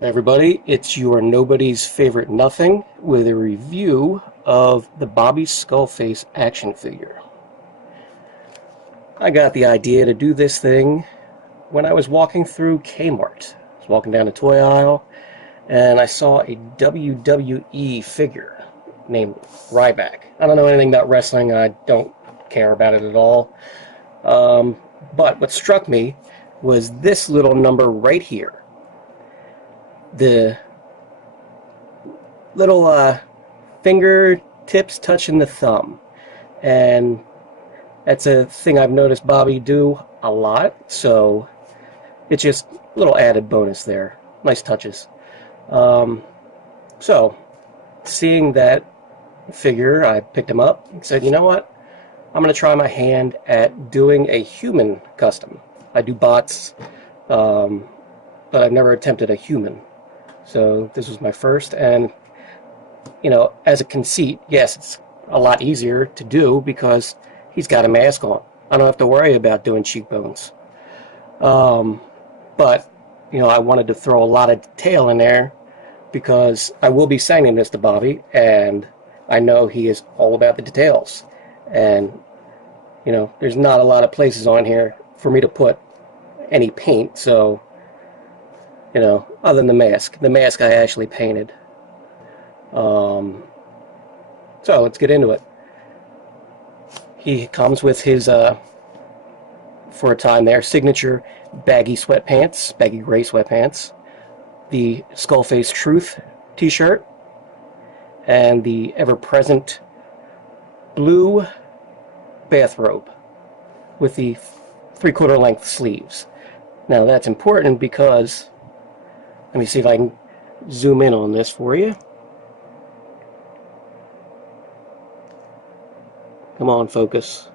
Everybody, it's your nobody's favorite nothing with a review of the Bobby Skullface action figure. I got the idea to do this thing when I was walking through Kmart. I was walking down the toy aisle and I saw a WWE figure named Ryback. I don't know anything about wrestling, I don't care about it at all. But what struck me was this little number right here. The little fingertips touching the thumb, and that's a thing I've noticed Bobby do a lot, so it's just a little added bonus there. Nice touches. So seeing that figure, I picked him up and said, you know what, I'm going to try my hand at doing a human custom. I do bots, but I've never attempted a human. So this was my first, and you know, as a conceit, yes, it's a lot easier to do because he's got a mask on. I don't have to worry about doing cheekbones. But you know, I wanted to throw a lot of detail in there because I will be sending this to Bobby, and I know he is all about the details. And you know, there's not a lot of places on here for me to put any paint, so you know, other than the mask. The mask I actually painted. So let's get into it. He comes with his, for a time there, signature baggy sweatpants, baggy gray sweatpants, the Skullface Truth t-shirt, and the ever-present blue bathrobe with the 3/4 length sleeves. Now that's important because, let me see if I can zoom in on this for you. Come on, focus.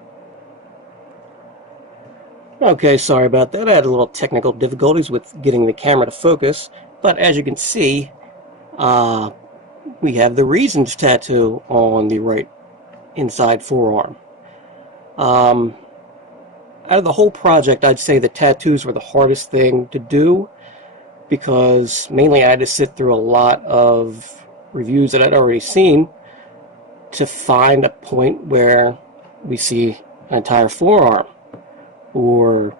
Okay, sorry about that. I had a little technical difficulties with getting the camera to focus, but as you can see, we have the Reasons tattoo on the right inside forearm. Out of the whole project, I'd say the tattoos were the hardest thing to do, because mainly I had to sit through a lot of reviews that I'd already seen to find a point where we see an entire forearm, or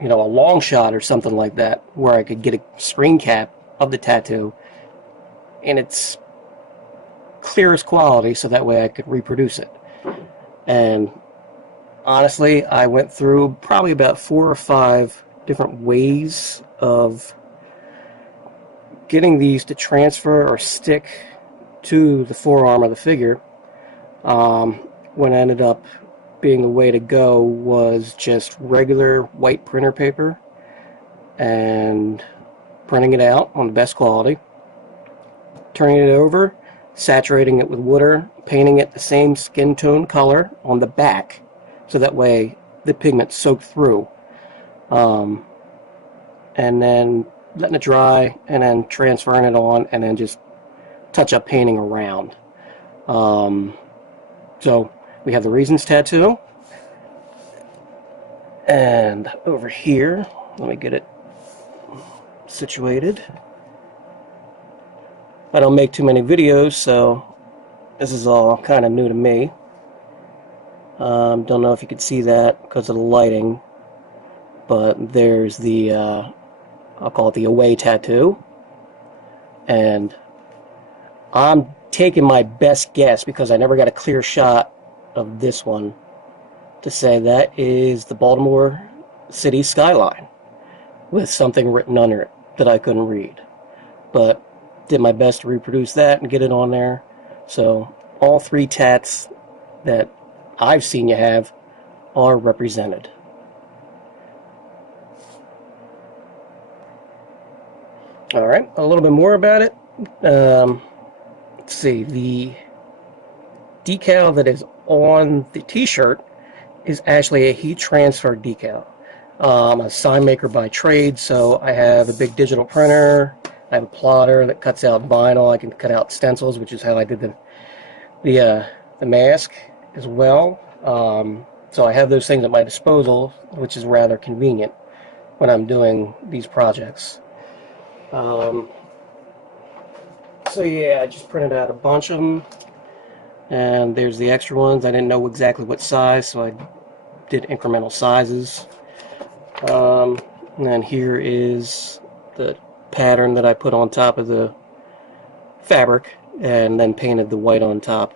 you know, a long shot or something like that, where I could get a screen cap of the tattoo in its clearest quality so that way I could reproduce it. And honestly, I went through probably about 4 or 5 different ways of getting these to transfer or stick to the forearm of the figure. What ended up being the way to go was just regular white printer paper and printing it out on the best quality, turning it over, saturating it with water, painting it the same skin tone color on the back so that way the pigment soaked through, and then letting it dry, and then transferring it on, and then just touch-up painting around. So we have the Reasons tattoo, and over here, let me get it situated. I don't make too many videos, so this is all kind of new to me. Don't know if you could see that because of the lighting, but there's the I'll call it the away tattoo, and I'm taking my best guess because I never got a clear shot of this one to say that is the Baltimore city skyline with something written under it that I couldn't read, but did my best to reproduce that and get it on there. So all 3 tats that I've seen you have are represented. Alright, a little bit more about it. Let's see, the decal that is on the t-shirt is actually a heat transfer decal. I'm a sign maker by trade, so I have a big digital printer I have a plotter that cuts out vinyl. I can cut out stencils, which is how I did the mask as well. So I have those things at my disposal, which is rather convenient when I'm doing these projects. So yeah, I just printed out a bunch of them, and there's the extra ones. I didn't know exactly what size, so I did incremental sizes. And then here is the pattern that I put on top of the fabric, and then painted the white on top,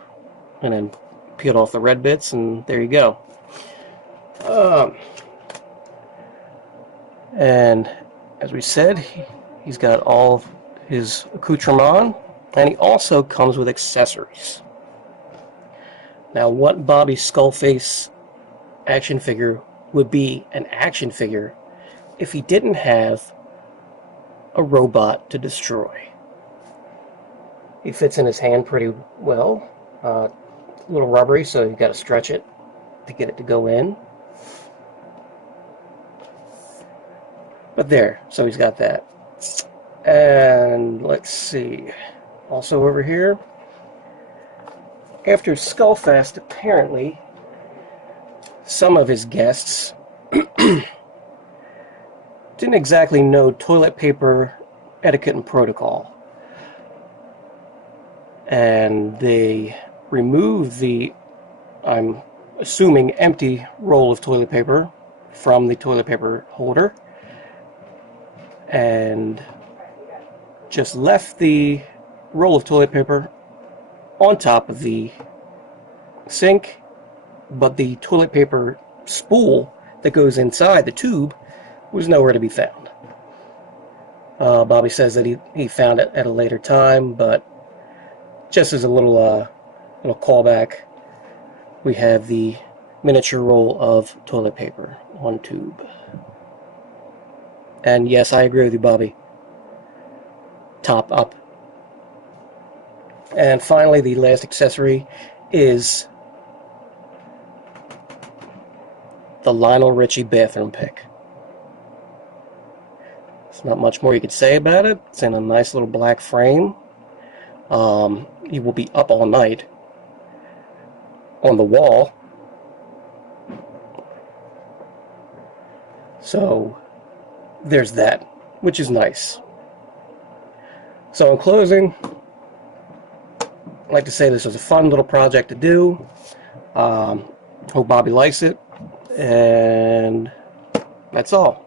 and then peeled off the red bits, and there you go. And as we said, he's got all of his accoutrement, and he also comes with accessories. Now, what Bobby Skullface action figure would be an action figure if he didn't have a robot to destroy? He fits in his hand pretty well. A little rubbery, so you've got to stretch it to get it to go in. But there, so he's got that. And let's see. Also over here, after Skullfest, apparently some of his guests didn't exactly know toilet paper etiquette and protocol. And they removed the, I'm assuming, empty roll of toilet paper from the toilet paper holder and just left the roll of toilet paper on top of the sink, but the toilet paper spool that goes inside the tube was nowhere to be found. Bobby says that he found it at a later time, but just as a little callback, we have the miniature roll of toilet paper on tube. And yes, I agree with you, Bobby. Top up. And finally, the last accessory is the Lionel Richie bathroom pick. There's not much more you could say about it. It's in a nice little black frame. He will be up all night on the wall. So there's that, which is nice. So in closing, I'd like to say this was a fun little project to do. Hope Bobby likes it, and that's all.